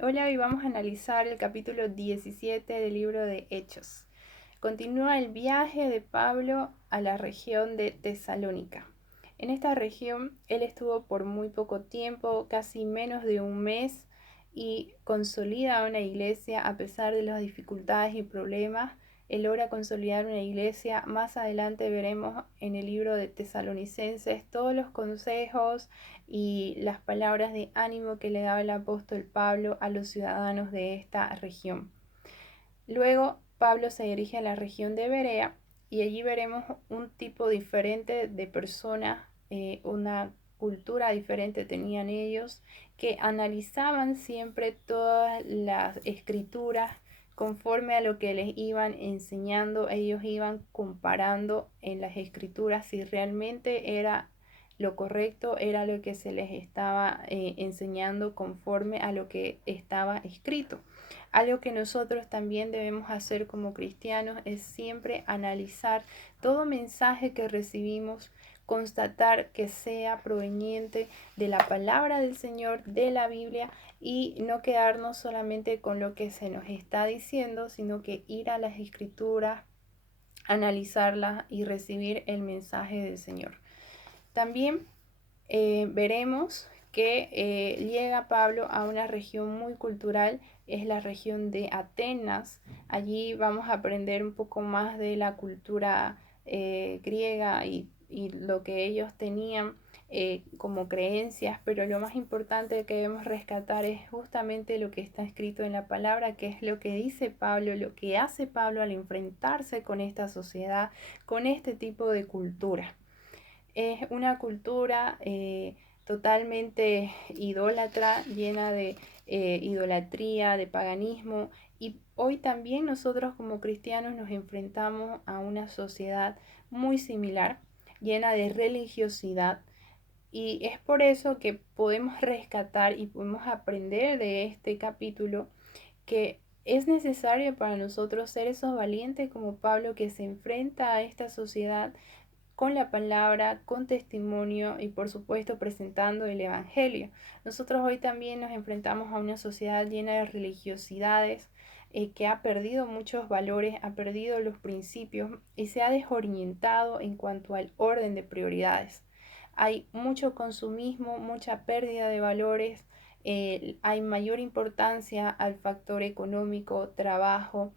Hola, hoy vamos a analizar el capítulo 17 del libro de Hechos. Continúa el viaje de Pablo a la región de Tesalónica. En esta región él estuvo por muy poco tiempo, casi menos de un mes, y consolida una iglesia a pesar de las dificultades y problemas. Él logra consolidar una iglesia. Más adelante veremos en el libro de Tesalonicenses todos los consejos y las palabras de ánimo que le daba el apóstol Pablo a los ciudadanos de esta región. Luego Pablo se dirige a la región de Berea y allí veremos un tipo diferente de personas, una cultura diferente tenían ellos, que analizaban siempre todas las escrituras conforme a lo que les iban enseñando. Ellos iban comparando en las escrituras si realmente era lo correcto, era lo que se les estaba enseñando conforme a lo que estaba escrito. Algo que nosotros también debemos hacer como cristianos es siempre analizar todo mensaje que recibimos, constatar que sea proveniente de la palabra del Señor, de la Biblia, y no quedarnos solamente con lo que se nos está diciendo, sino que ir a las escrituras, analizarlas y recibir el mensaje del Señor. También veremos que llega Pablo a una región muy cultural, es la región de Atenas. Allí vamos a aprender un poco más de la cultura griega y lo que ellos tenían como creencias, pero lo más importante que debemos rescatar es justamente lo que está escrito en la palabra, que es lo que dice Pablo, lo que hace Pablo al enfrentarse con esta sociedad, con este tipo de cultura. Es una cultura totalmente idólatra, llena de idolatría, de paganismo. Y hoy también nosotros como cristianos nos enfrentamos a una sociedad muy similar, llena de religiosidad. Y es por eso que podemos rescatar y podemos aprender de este capítulo que es necesario para nosotros ser esos valientes como Pablo, que se enfrenta a esta sociedad con la palabra, con testimonio y por supuesto presentando el Evangelio. Nosotros hoy también nos enfrentamos a una sociedad llena de religiosidades, que ha perdido muchos valores, ha perdido los principios y se ha desorientado en cuanto al orden de prioridades. Hay mucho consumismo, mucha pérdida de valores, hay mayor importancia al factor económico, trabajo,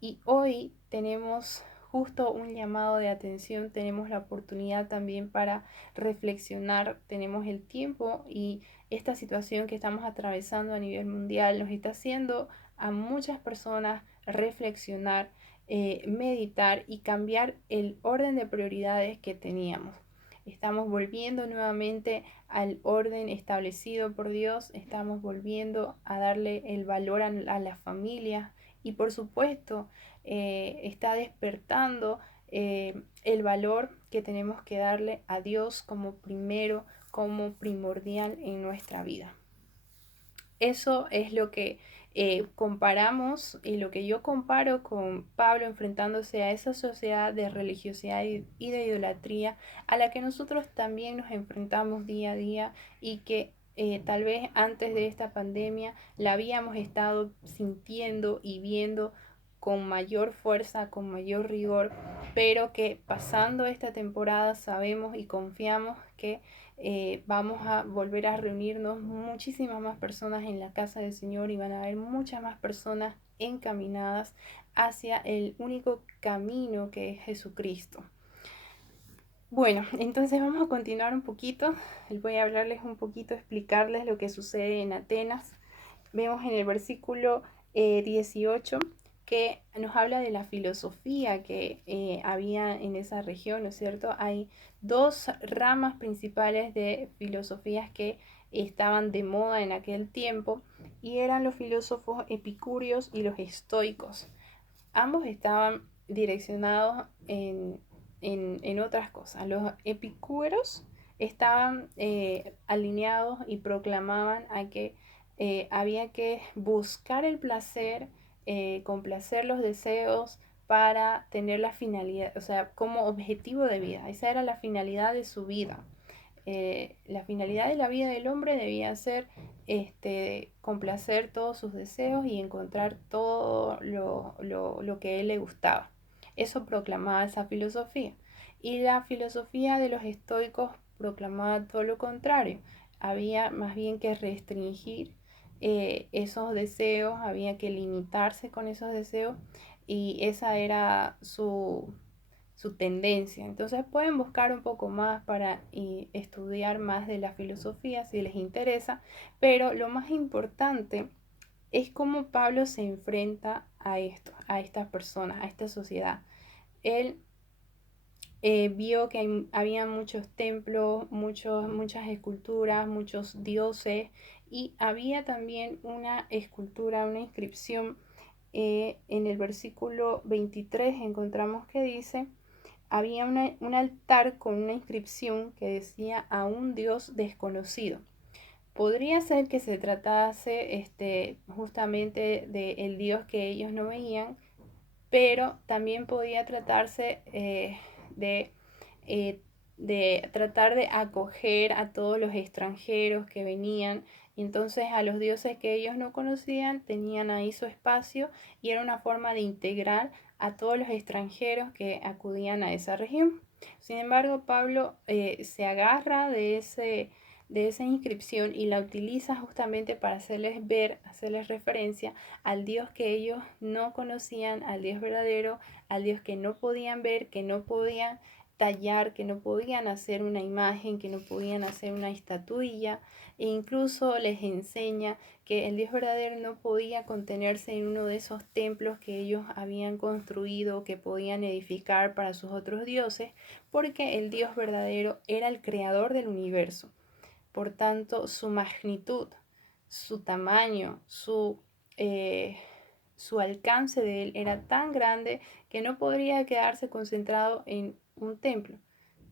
y hoy tenemos justo un llamado de atención, tenemos la oportunidad también para reflexionar, tenemos el tiempo, y esta situación que estamos atravesando a nivel mundial nos está haciendo a muchas personas reflexionar, meditar y cambiar el orden de prioridades que teníamos. Estamos volviendo nuevamente al orden establecido por Dios, estamos volviendo a darle el valor a la familia, y por supuesto está despertando el valor que tenemos que darle a Dios como primero, como primordial en nuestra vida. Eso es lo que comparamos y lo que yo comparo con Pablo enfrentándose a esa sociedad de religiosidad y de idolatría a la que nosotros también nos enfrentamos día a día, y que tal vez antes de esta pandemia la habíamos estado sintiendo y viendo con mayor fuerza, con mayor rigor, pero que pasando esta temporada sabemos y confiamos que vamos a volver a reunirnos muchísimas más personas en la casa del Señor, y van a haber muchas más personas encaminadas hacia el único camino que es Jesucristo. Bueno, entonces vamos a continuar un poquito. Voy a hablarles un poquito, explicarles lo que sucede en Atenas. Vemos en el versículo 18 que nos habla de la filosofía que había en esa región, ¿no es cierto? Hay dos ramas principales de filosofías que estaban de moda en aquel tiempo, y eran los filósofos epicúreos y los estoicos. Ambos estaban direccionados en otras cosas. Los epicúreos estaban alineados y proclamaban a que había que buscar el placer, complacer los deseos para tener la finalidad, o sea, como objetivo de vida. Esa era la finalidad de su vida. la finalidad de la vida del hombre debía ser complacer todos sus deseos y encontrar todo lo que a él le gustaba. Eso proclamaba esa filosofía. Y la filosofía de los estoicos proclamaba todo lo contrario. Había más bien que restringir esos deseos, había que limitarse con esos deseos y esa era su tendencia. Entonces pueden buscar un poco más para estudiar más de la filosofía si les interesa, pero lo más importante es cómo Pablo se enfrenta a esto, a estas personas, a esta sociedad. Él vio que había muchos templos, muchas esculturas, muchos dioses y había también una escultura, una inscripción. En el versículo 23 encontramos que dice, había un altar con una inscripción que decía a un Dios desconocido. Podría ser que se tratase justamente del Dios que ellos no veían, pero también podía tratarse de, eh, de tratar de acoger a todos los extranjeros que venían. Y entonces a los dioses que ellos no conocían tenían ahí su espacio y era una forma de integrar a todos los extranjeros que acudían a esa región. Sin embargo, Pablo se agarra de esa inscripción y la utiliza justamente para hacerles ver, hacerles referencia al Dios que ellos no conocían, al Dios verdadero, al Dios que no podían ver, que no podían tallar, que no podían hacer una imagen, que no podían hacer una estatuilla, e incluso les enseña que el Dios verdadero no podía contenerse en uno de esos templos que ellos habían construido, que podían edificar para sus otros dioses, porque el Dios verdadero era el creador del universo. Por tanto, su magnitud, su tamaño, su alcance de él era tan grande que no podría quedarse concentrado en un templo.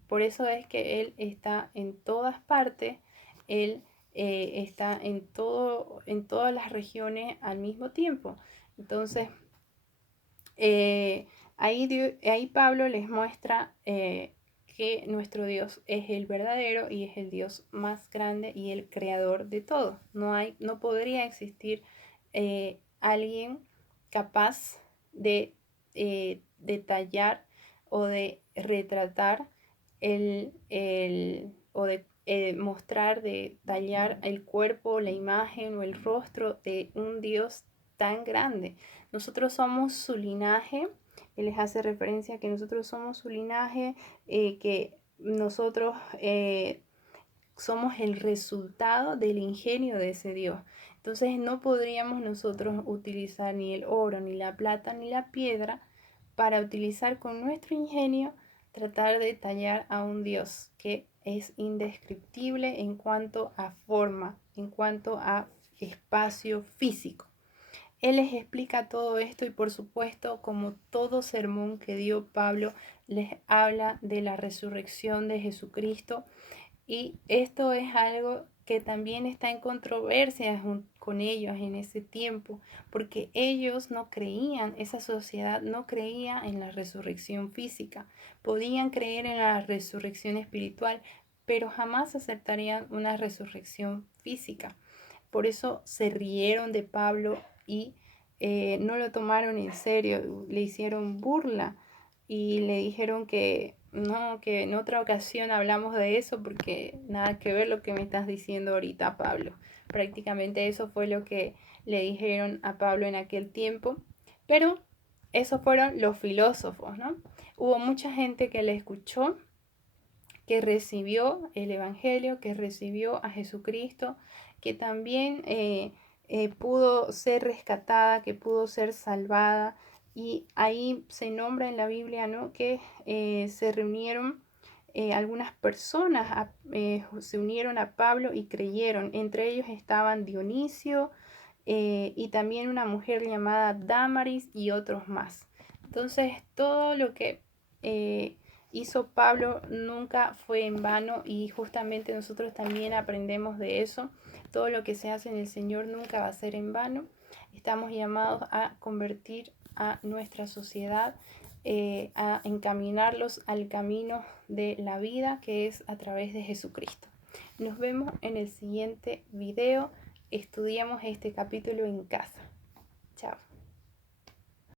Por eso es que Él está en todas partes, Él está en todas las regiones al mismo tiempo. Entonces, ahí Pablo les muestra que nuestro Dios es el verdadero y es el Dios más grande y el creador de todo. No podría existir alguien capaz de detallar o de retratar o de mostrar, de tallar el cuerpo, la imagen o el rostro de un Dios tan grande. Nosotros somos su linaje. Él les hace referencia a que nosotros somos su linaje, que nosotros somos el resultado del ingenio de ese Dios. Entonces no podríamos nosotros utilizar ni el oro, ni la plata, ni la piedra para utilizar con nuestro ingenio, tratar de tallar a un Dios que es indescriptible en cuanto a forma, en cuanto a espacio físico. Él les explica todo esto y por supuesto, como todo sermón que dio Pablo, les habla de la resurrección de Jesucristo. Y esto es algo que también está en controversia con ellos en ese tiempo, porque ellos no creían, esa sociedad no creía en la resurrección física. Podían creer en la resurrección espiritual, pero jamás aceptarían una resurrección física. Por eso se rieron de Pablo y no lo tomaron en serio, le hicieron burla y le dijeron que no, que en otra ocasión hablamos de eso porque nada que ver lo que me estás diciendo ahorita, Pablo. Prácticamente eso fue lo que le dijeron a Pablo en aquel tiempo, pero esos fueron los filósofos, ¿no? Hubo mucha gente que le escuchó, que recibió el Evangelio, que recibió a Jesucristo, que también pudo ser rescatada, que pudo ser salvada. Y ahí se nombra en la Biblia, ¿no?, que se reunieron algunas personas, se unieron a Pablo y creyeron. Entre ellos estaban Dionisio y también una mujer llamada Dámaris y otros más. Entonces, todo lo que hizo Pablo nunca fue en vano y justamente nosotros también aprendemos de eso. Todo lo que se hace en el Señor nunca va a ser en vano. Estamos llamados a convertir a nuestra sociedad, a encaminarlos al camino de la vida, que es a través de Jesucristo. Nos vemos en el siguiente video. Estudiamos este capítulo en casa.